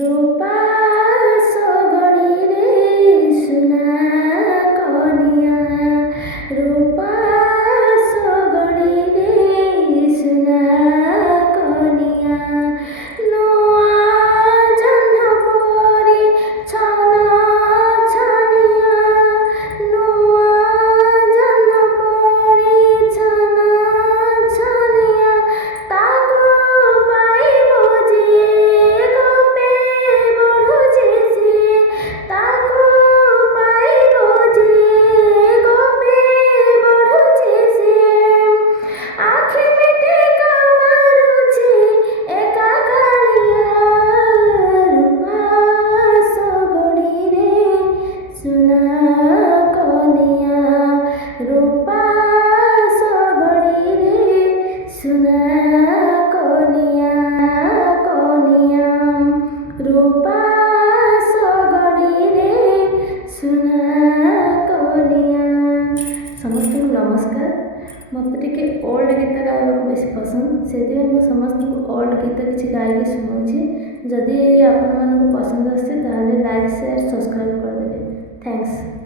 रूपा सगड़ीरे सुना कनिया रूपा सगड़ीरे सुना कनिया नुआ जह्न परी छन छनिया नुआ जह्न परी छन छनिया ताको पाइबो जे गोपे बढुछे से ताको पाइबो जे गोपे बढुछे से आँखी मिटे मारुछे एका कालिया रूपा सगड़ीरे सुना कनिया रूपा सगड़ीरे सुना कनिया कनिया रूपा सगड़ीरे सुना कनिया। समस्त को नमस्कार। मत टिके ओल्ड गीत गाइबा बेस पसंद से समस्त ओल्ड गीत किसी गाइक शुणाऊँगी। जदि आपण पसंद आसे लाइक शेयर सब्सक्राइब करदे। थैंक्स।